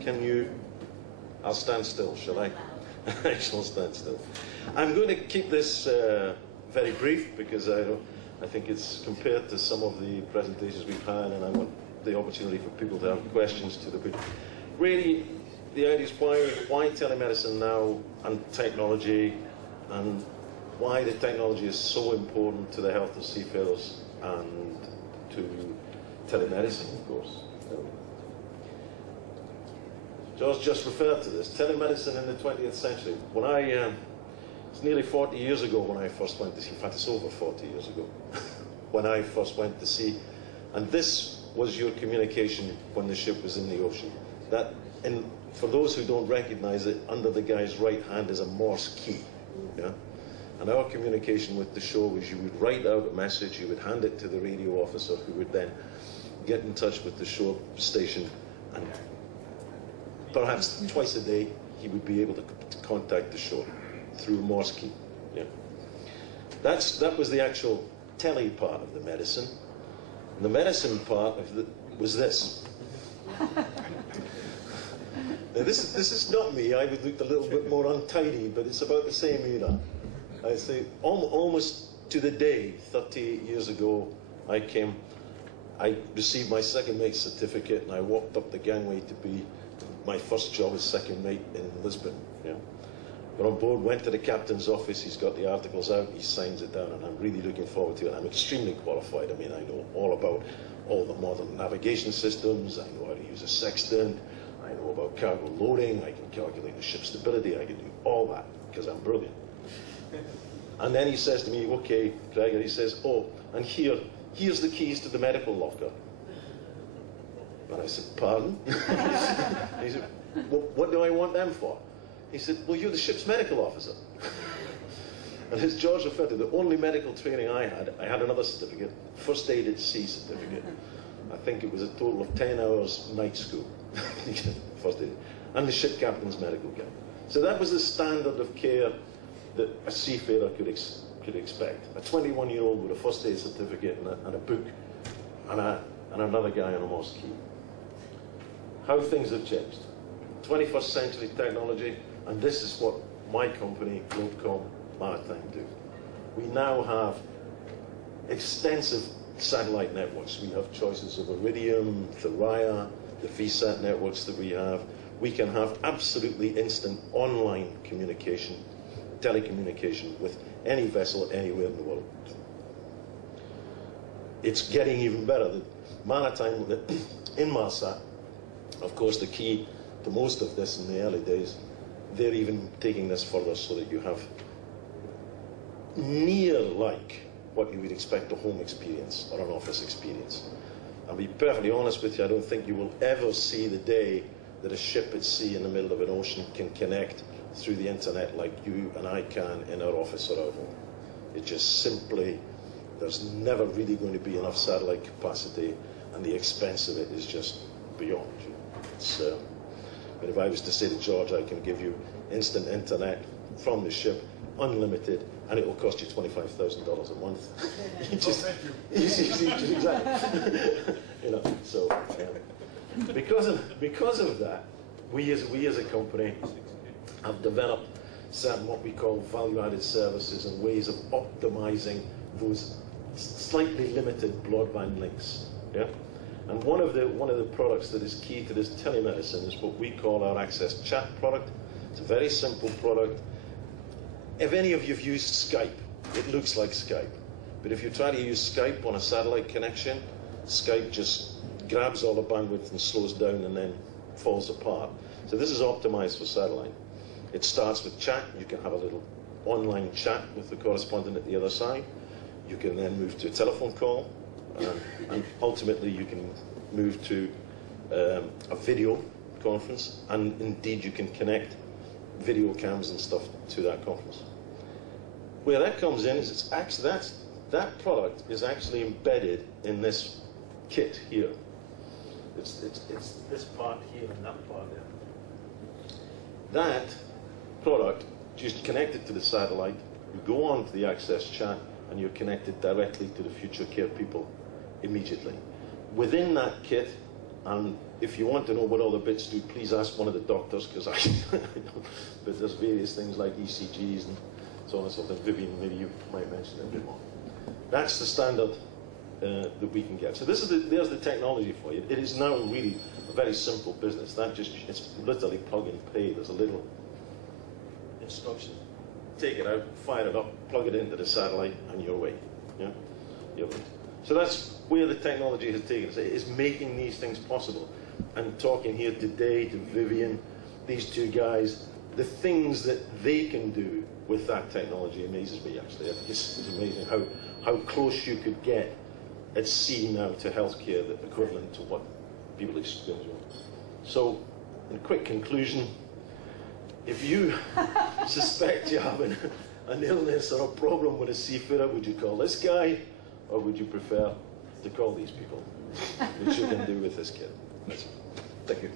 can you... I'll stand still, shall I? I shall stand still. I'm going to keep this very brief because I think it's compared to some of the presentations we've had, and I want the opportunity for people to have questions to the book. Really, the idea is why telemedicine now and technology, and why the technology is so important to the health of seafarers and to telemedicine, of course. George just referred to this, telemedicine in the 20th century. When it's nearly 40 years ago when I first went to sea, in fact it's over 40 years ago, when I first went to sea, and this was your communication when the ship was in the ocean. For those who don't recognize it, under the guy's right hand is a Morse key. Yeah? And our communication with the shore was you would write out a message, you would hand it to the radio officer who would then get in touch with the shore station, and perhaps twice a day he would be able to contact the shore through Morse key. Yeah. That was the actual tele part of the medicine. And the medicine part was this. Now this is not me. I would look a little bit more untidy, but it's about the same era. I say almost to the day, 38 years ago, I received my second mate certificate, and I walked up the gangway to be my first job as second mate in Lisbon. Yeah. Got on board, went to the captain's office, he's got the articles out, he signs it down, and I'm really looking forward to it. I'm extremely qualified. I mean, I know all about all the modern navigation systems, I know how to use a sextant, I know about cargo loading, I can calculate the ship's stability, I can do all that, because I'm brilliant. And then he says to me, okay, Gregor, he says, oh, and here's the keys to the medical locker. And I said, pardon? He said, well, what do I want them for? He said, well, you're the ship's medical officer. And as George referred to, the only medical training I had another certificate, first aid at sea certificate. I think it was a total of 10 hours night school. First aid. And the ship captain's medical guide. So that was the standard of care that a seafarer could expect. A 21-year-old with a first aid certificate and a book and another guy on a Morse key. How things have changed. 21st century technology, and this is what my company, Globecomm Maritime, do. We now have extensive satellite networks. We have choices of Iridium, Thuraya, the VSAT networks that we have. We can have absolutely instant online communication, telecommunication with any vessel anywhere in the world. It's getting even better. The Maritime, in Marsat, of course, the key to most of this in the early days, they're even taking this further so that you have near like what you would expect a home experience or an office experience. I'll be perfectly honest with you, I don't think you will ever see the day that a ship at sea in the middle of an ocean can connect through the internet like you and I can in our office or our home. It just simply, there's never really going to be enough satellite capacity, and the expense of it is just beyond. It's, but if I was to say to George, I can give you instant internet from the ship, unlimited, and it will cost you $25,000 a month. Just, exactly. You know, so because of that, we as a company have developed certain what we call value-added services and ways of optimizing those slightly limited broadband links. Yeah. And one of the products that is key to this telemedicine is what we call our Access Chat product. It's a very simple product. If any of you have used Skype, it looks like Skype. But if you try to use Skype on a satellite connection, Skype just grabs all the bandwidth and slows down and then falls apart. So this is optimized for satellite. It starts with chat. You can have a little online chat with the correspondent at the other side. You can then move to a telephone call. And ultimately you can move to a video conference, and indeed you can connect video cams and stuff to that conference. Where that comes in is it's actually that product is actually embedded in this kit here. It's this part here and that part there. That product just connected to the satellite. You go on to the Access Chat and you're connected directly to the future care people immediately. Within that kit, and if you want to know what all the bits do, please ask one of the doctors, because I don't. But there's various things like ECGs and so on and so forth. Vivian, maybe you might mention it a bit more. That's the standard that we can get. So this is there's the technology for you. It is now really a very simple business. It's literally plug and pay. There's a little instruction. Take it out, fire it up, plug it into the satellite, and you're away. Yeah? You're away. So that's where the technology has taken us. It is making these things possible. And talking here today to Vivian, these two guys, the things that they can do with that technology amazes me, actually. I think it's amazing how close you could get at sea now to healthcare, the equivalent to what people experience. So, in quick conclusion, if you suspect you're having an illness or a problem with a seafarer, would you call this guy, or would you prefer to call these people, which you can do with this kit? Thank you.